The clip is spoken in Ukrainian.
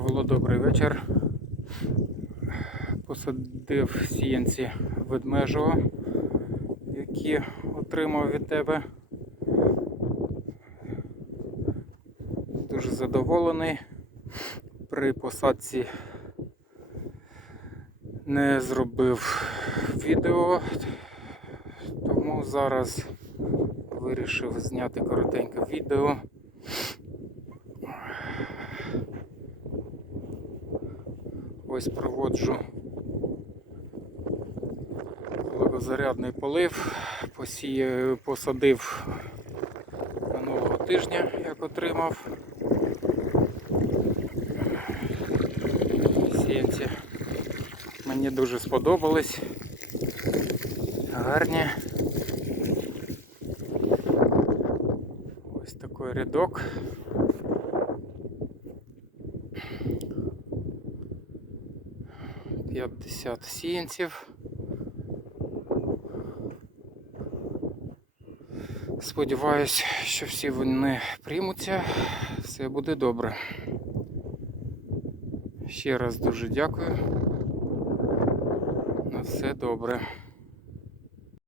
Павло, добрий вечір. Посадив сіянці ведмежого, які отримав від тебе. Дуже задоволений. При посадці не зробив відео, тому зараз вирішив зняти коротеньке відео. Ось проводжу влагозарядний полив. Посіяв, посадив минулого тижня, як отримав. Сіянці мені дуже сподобались. Гарні. Ось такий рядок. П'ятдесят сіянців. Сподіваюсь, що всі вони приймуться, все буде добре. Ще раз дуже дякую. На все добре.